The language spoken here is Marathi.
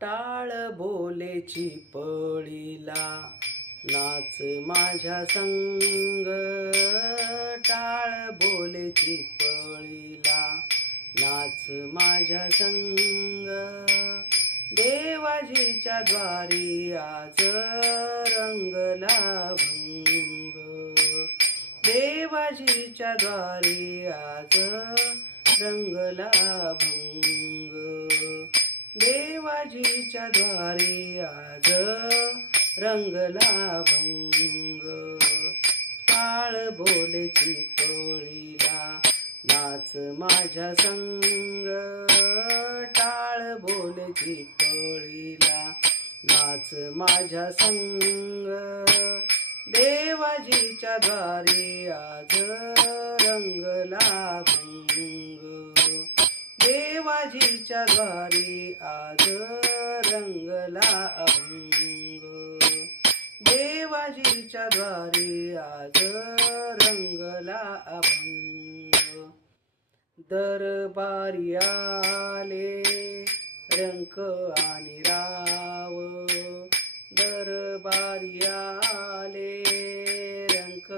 टाळ बोलेची पळीला नाच माझ्या संग, टाळ बोलेची पळीला नाच माझ्या संग. देवाजीच्या द्वारी आज रंगला भंग, देवाजीच्या द्वारी आज रंगला भंग, देवाजीच्या द्वारी आज रंगला भंग. टाळ बोलेची पळीला नाच माझ्या संग, टाळ बोलेची पळीला नाच माझ्या संग. देवाजीच्या द्वारी आज रंगला भंग, देवाजीच्या द्वारी आज रंगला भंग, देवाजीच्या द्वारी आज रंगला भंग. दरबारी आले रंक आणि राव, दरबारी आले रंक